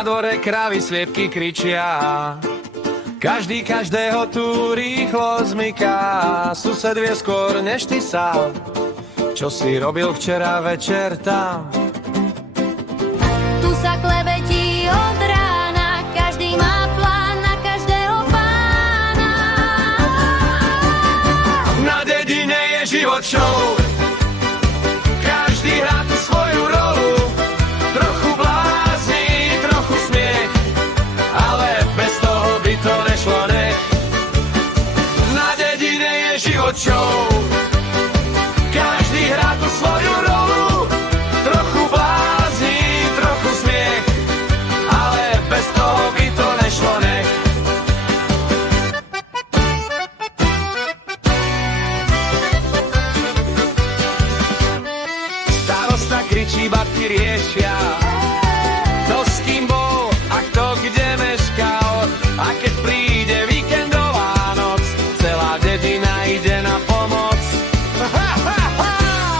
Na dvore krávy sliepky kričia, každý každého tu rýchlo zmyká. Sused vie skôr než ty sám, čo si robil včera večer tam. Tu sa klebetí od rána, každý má plán na každého pána. Na dedine je život show, každý hrá tu svoju rolu. Trochu blázni, trochu smiech, ale bez toho by to nešlo, nech. Na dedine je život show, každý hrá tu svoju rolu. Trochu blázni, trochu smiech, ale bez toho by to nešlo, nech. Starosta kričí, babky riešia, kto s kým bol a kto kde meškal. A keď príde víkendová noc, celá dedina ide na pomoc.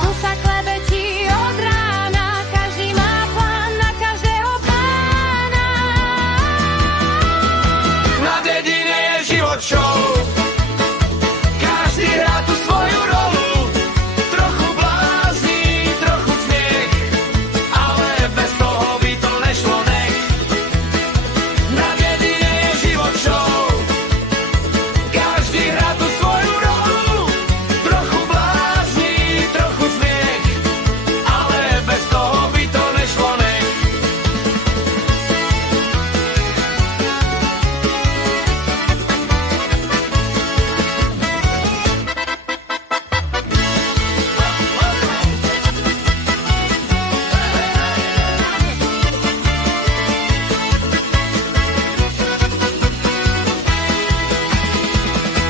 Tu sa klebetí od rána, každý má plán na každého pána. Na dedine je život show, každý hrá tu svoju rolu. Trochu blázni, trochu smiech, ale bez toho by to nešlo, nech. Na dedine je život show, každý hrá tu svoju rolu. Trochu blázni, trochu smiech, ale bez toho by to nešlo, nech.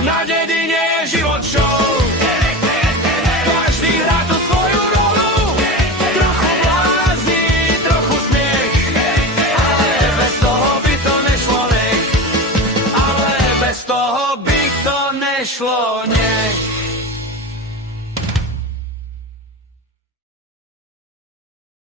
Na dedine je život show, každý hrá tu svoju rolu. Trochu blázni, trochu smiech, ale bez toho by to nešlo, nech. Ale bez toho by to nešlo, nech.